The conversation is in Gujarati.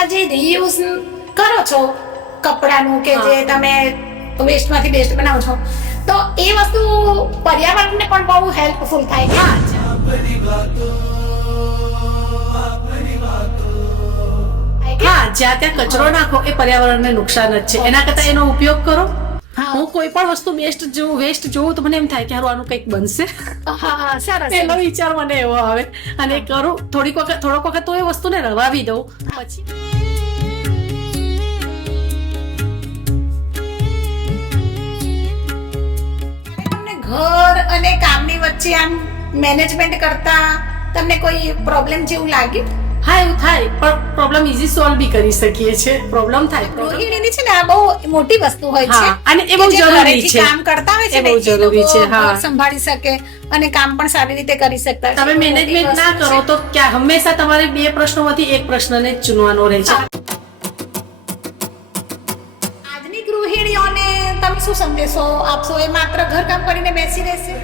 આ જે રીયુઝ કરો છો કપડાનું કે જે તમે વેસ્ટમાંથી બેસ્ટ બનાવો છો, તો એ વસ્તુ પર્યાવરણને પણ બહુ હેલ્પફુલ થાય. હા, જ્યાં ત્યાં કચરો નાખો એ પર્યાવરણને નુકસાન જ છે. એના કરતા એનો ઉપયોગ કરો. હું કોઈ પણ વસ્તુ વેસ્ટ જોઉં તો મને એમ થાય કે હારું આનું કંઈક બનશે. હા, સરસ. એનો વિચાર મને એવો આવે અને કરું. થોડોક વખત તો એ વસ્તુને રવાવી દઉં. પછી તમને ઘર અને કામની વચ્ચે આમ મેનેજમેન્ટ કરતા તમને કોઈ પ્રોબ્લેમ જેવું લાગ્યું? હા, એવું થાય, પણ પ્રોબ્લેમ ઈઝી સોલ્વ બી કરી શકીએ છીએ. પ્રોબ્લેમ થાય ગૃહિણીની છે ને આ બહુ મોટી વસ્તુ હોય છે. હા, અને એ બહુ કે જે જરૂરી ઘરેથી છે. કામ કરતા હોય છે એ ને, બહુ એ જરૂરી લોકો છે. હા. ઘર સંભાળી શકે અને કામ પણ સારી રીતે કરી શકતા. તમે મેનેજમેન્ટ ના કરો તો ક્યાં હંમેશા તમારે બે પ્રશ્નોમાંથી એક પ્રશ્નને જ ચૂનવાનો રહે છે. આજની ગૃહિણીઓને તમે શું સંદેશો આપશો? એ માત્ર ઘર કામ કરીને બેસી રહેશે?